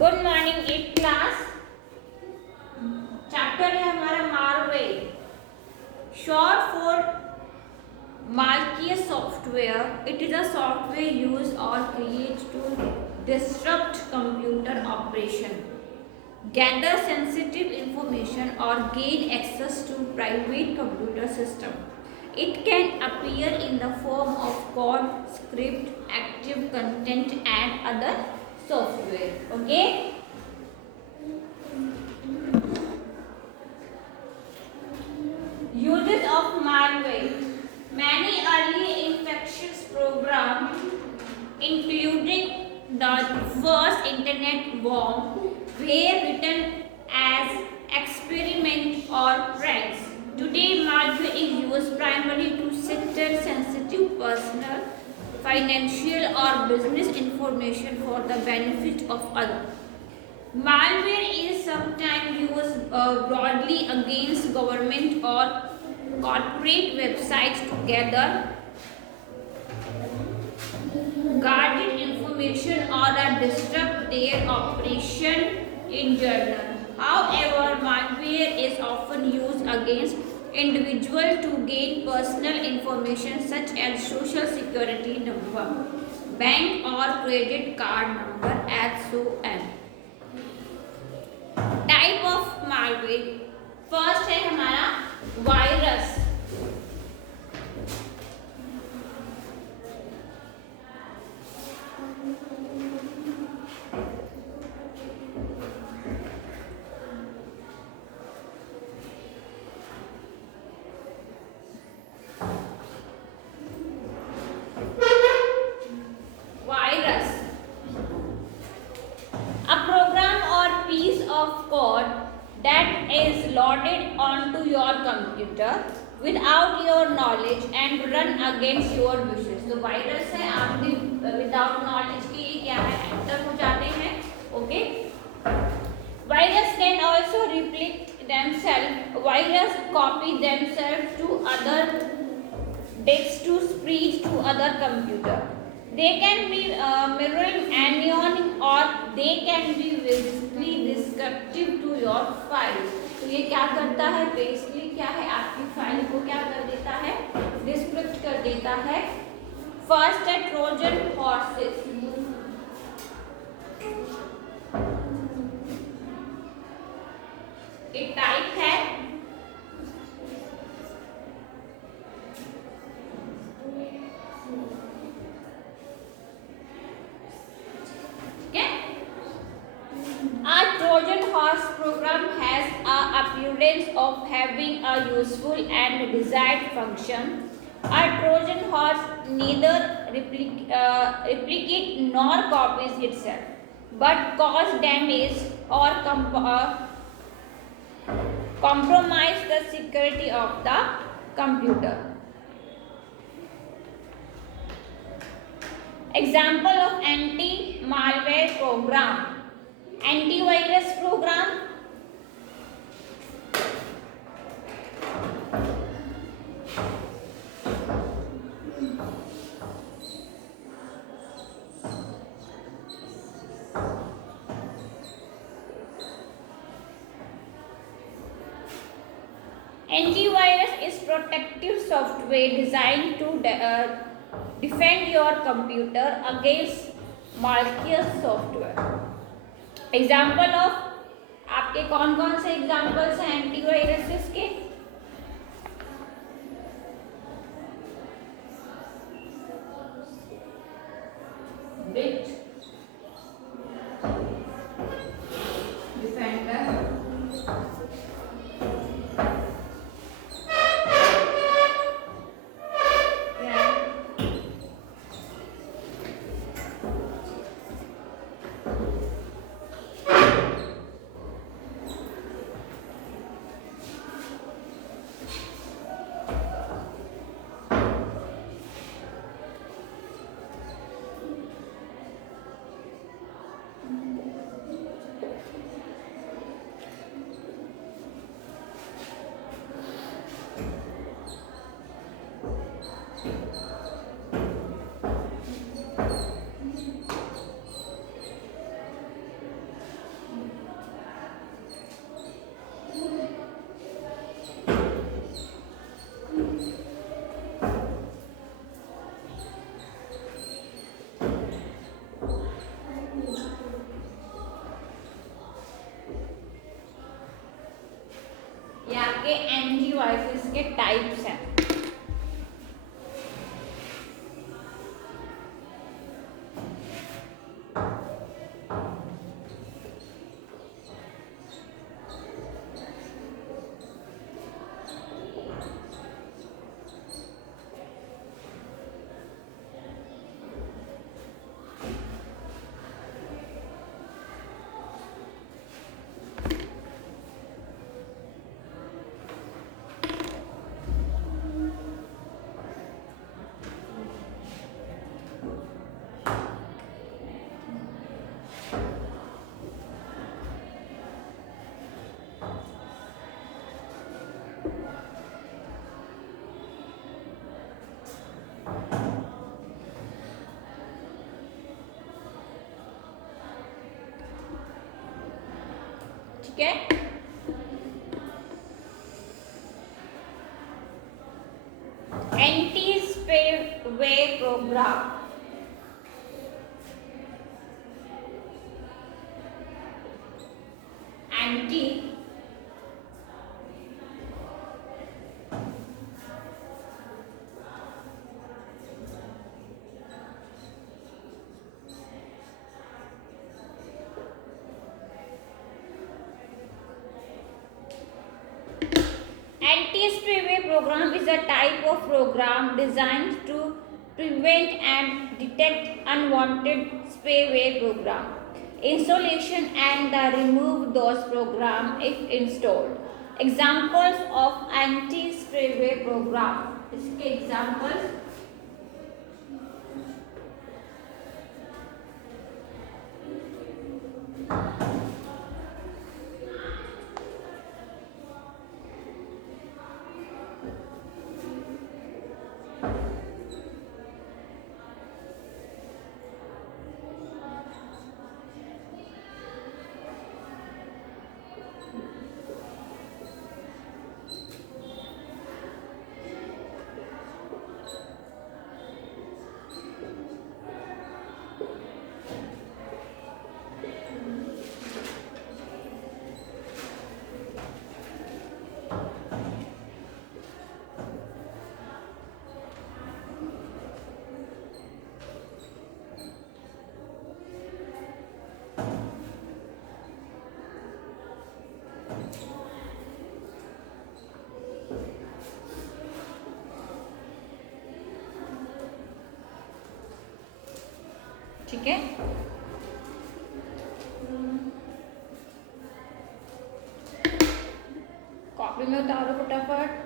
Good morning at class. Chapter है हमारा malware, short for malicious software. It is a software used or created to disrupt computer operation, gather sensitive information or gain access to private computer system. It can appear in the form of code, script, active content and other software. Okay. Uses of malware. Many early infectious programs, including the first internet worm, were written as experiment or pranks. Today, malware is used primarily to sector sensitive personal, financial or business information for the benefit of others. Malware is sometimes used broadly against government or corporate websites to gather guarded information or disrupt their operation in general. However, malware is often used against individuals to gain personal information such as social security number, bank or credit card number, and so on. Type of malware, first है हमारा virus. Virus, a program or piece of code that is loaded onto your computer without your knowledge and run against your wishes. तो virus है, आपके without knowledge के ये क्या है, enter हो जाते हैं. Okay. Virus can also replicate themselves. Virus copy themselves to other disks to spread to other computer. They can be mirroring anion or they can be basically destructive to your file. तो ये क्या करता है, basically क्या है, आपकी file को क्या कर देता है, डिस्क्रिप्ट कर देता है. फर्स्ट है ट्रोजन हॉर्सेस. एक टाइप है A Trojan horse program has an appearance of having a useful and desired function. A Trojan horse neither replicate nor copies itself, but cause damage or compromise the security of the computer. Example of anti-malware program. Antivirus program, antivirus is protective software designed to defend your computer against malicious software. Example of आपके कौन कौन से examples हैं antiviruses के? Bit defender, इसके types हैं। ठीक है, anti spyware program, anti Anti-spyware program is a type of program designed to prevent and detect unwanted spyware program installation and remove those program if installed. Examples of anti-spyware program. इसके examples ठीक है, copy में उतारो फटाफट।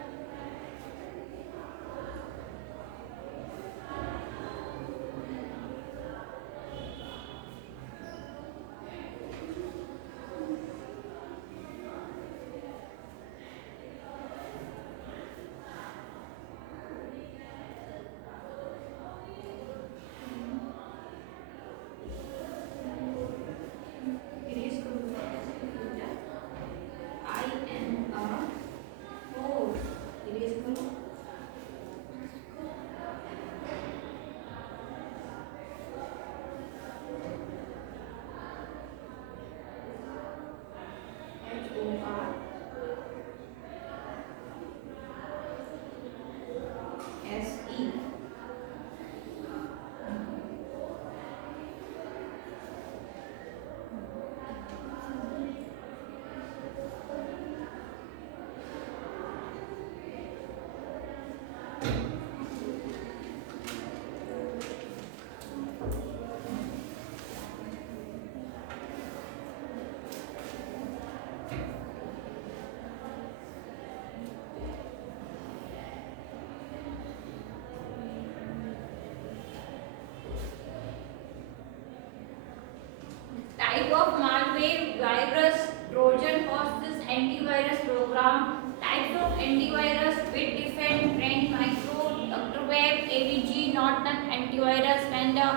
Type of malware, virus, Trojan horses, antivirus program. Types of antivirus: Bitdefend, Trend Micro, Dr. Web, AVG, Norton Antivirus, Vendor,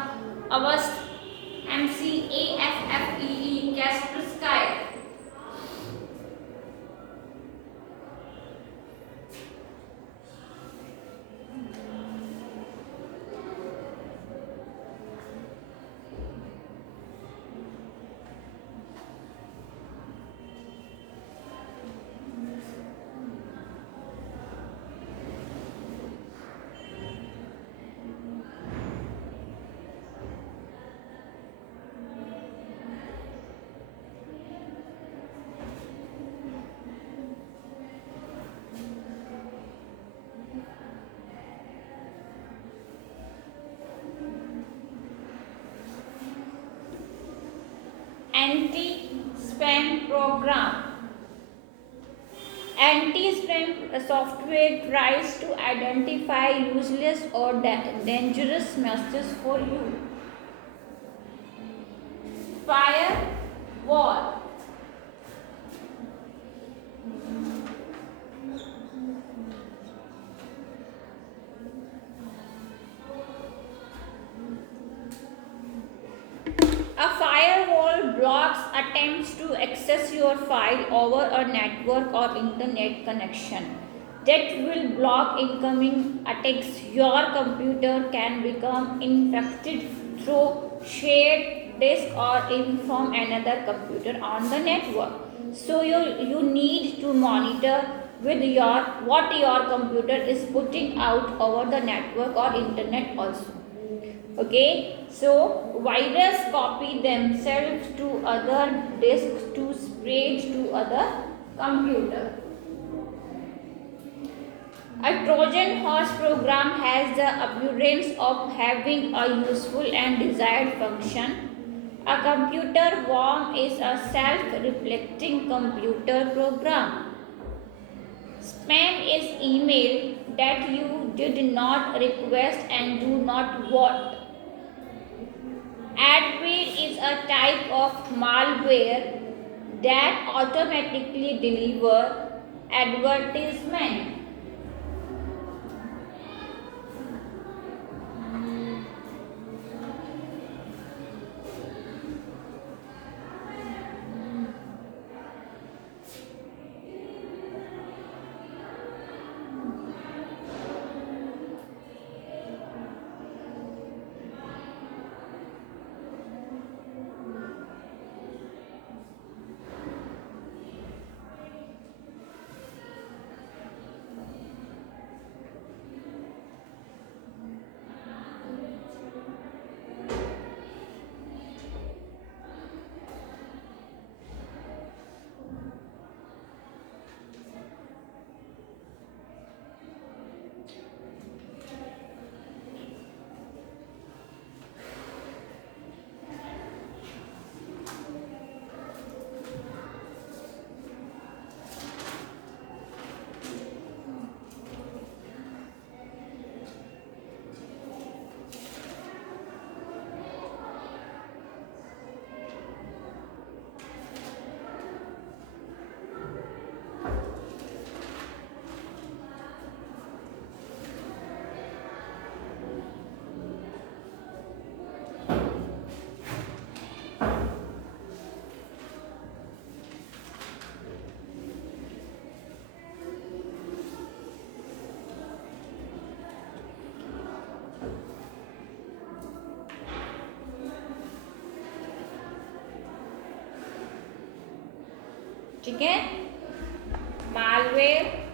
Avast, MCAFFEE, Kaspersky. anti-spam program. Anti-spam software tries to identify useless or dangerous messages for you. Firewall. A firewall blocks attempts to access your file over a network or internet connection. That will block incoming attacks. Your computer can become infected through shared disk or even from another computer on the network. So you need to monitor with what your computer is putting out over the network or internet also. Okay, so virus copy themselves to other disks to spread to other computer. A Trojan horse program has the appearance of having a useful and desired function. A computer worm is a self-reflecting computer program. Spam is email that you did not request and do not want. Adware is a type of malware that automatically deliver advertisement. ठीक है, malware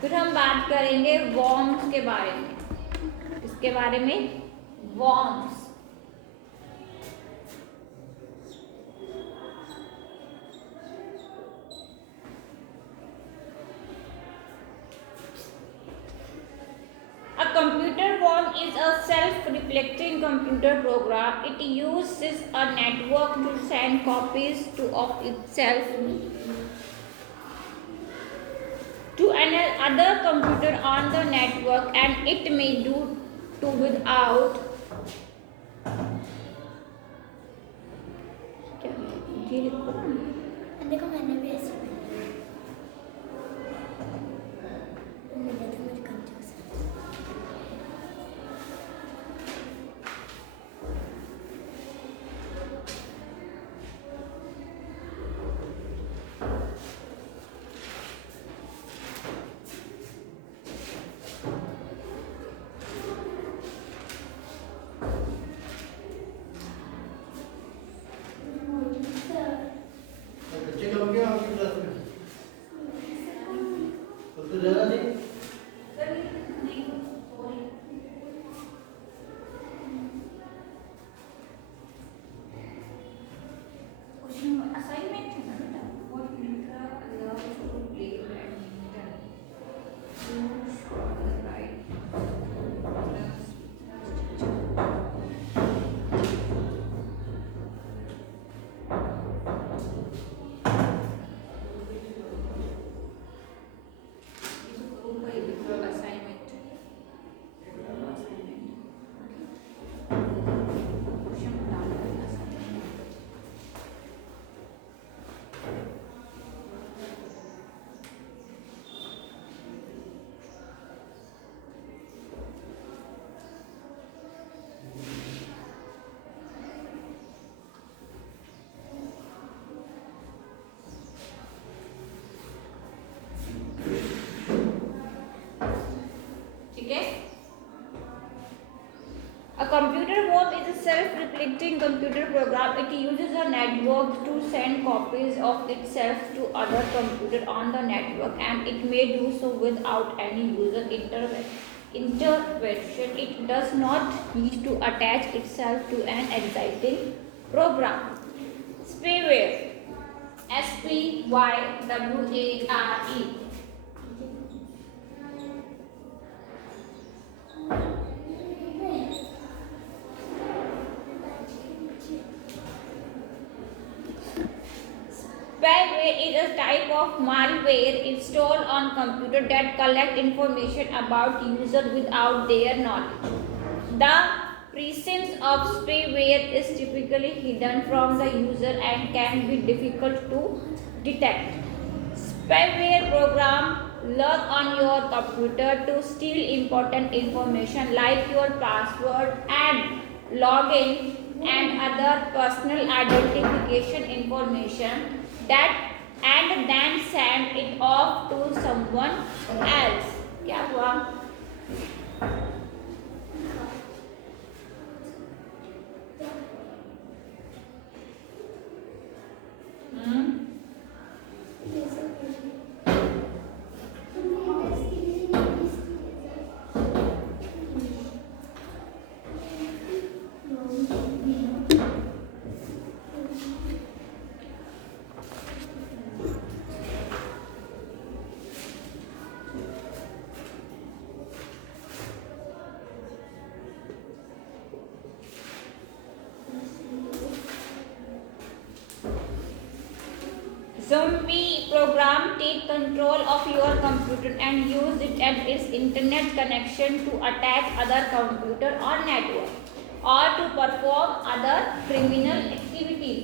फिर हम बात करेंगे worms के बारे में। इसके बारे में worms, a computer worm is a self-reflecting computer program. It uses a network to send copies of itself to another computer on the network, and it may do to without देखो मैंने भी ऐसे मिला था मुझे कंफ्यूज। असाइनमेंट है ना बेटा, what Mitra loves to play badminton. You should write. ठीक है. A computer worm is a self-replicating computer program. It uses a network to send copies of itself to other computers on the network, and it may do so without any user intervention. It does not need to attach itself to an existing program. Spyware. Spyware. Spyware is a type of malware installed on computer that collect information about user without their knowledge. The presence of spyware is typically hidden from the user and can be difficult to detect. Spyware program log on your computer to steal important information like your password and login and other personal identification information that and then send it off to someone else. क्या हुआ? Zombie program take control of your computer and use it and its internet connection to attack other computer or network or to perform other criminal activities.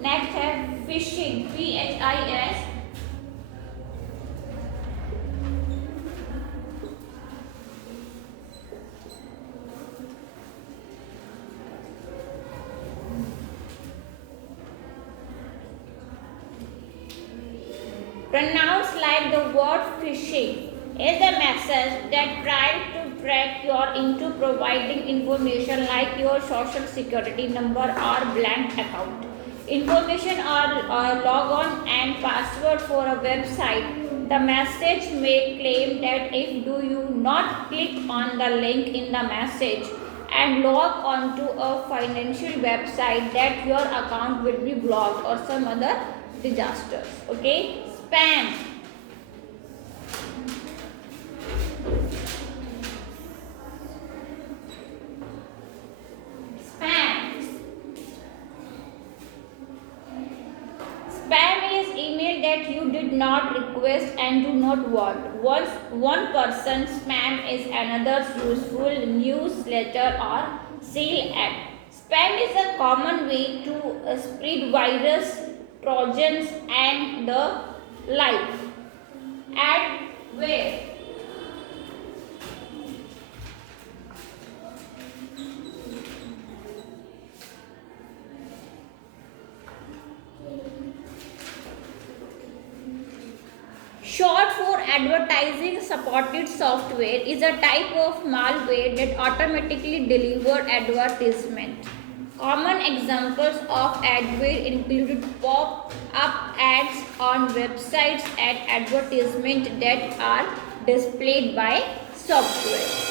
Next है phishing. PHIS. Pronounced like the word phishing is a message that tries to track you into providing information like your social security number or blank account information or log on and password for a website. The message may claim that if do you not click on the link in the message and log on to a financial website that your account will be blocked or some other disasters. Okay. Spam. Spam is email that you did not request and do not want. Once one person spam is another's useful newsletter or sale ad. Spam is a common way to spread virus, trojans and the like. At where? Short for advertising supported software is a type of malware that automatically delivers advertisement. Common examples of adware include pop up ads on websites and advertisements that are displayed by software.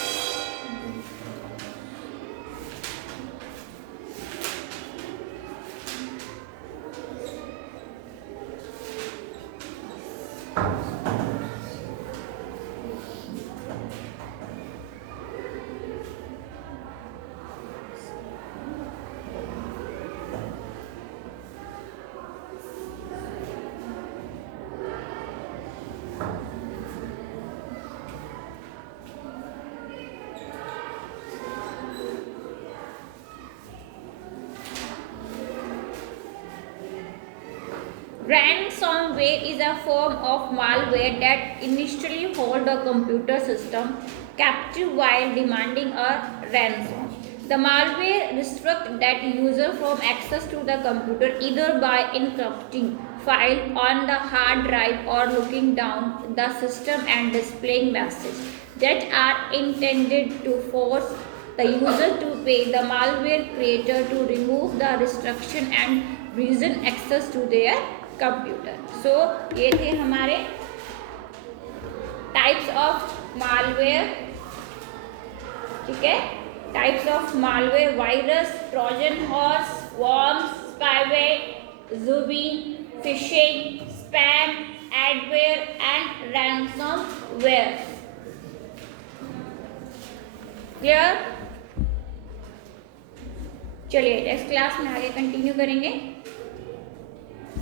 Ransomware is a form of malware that initially holds a computer system captive while demanding a ransom. The malware restricts that user from access to the computer either by encrypting file on the hard drive or looking down the system and displaying messages that are intended to force the user to pay the malware creator to remove the restriction and reason access to their computer. So ये थे हमारे types of malware. ठीक है, types of malware: virus, trojan horse, worms, spyware, ज़ूबी, phishing, spam, adware and ransomware. Clear? चलिए next class में आगे continue करेंगे.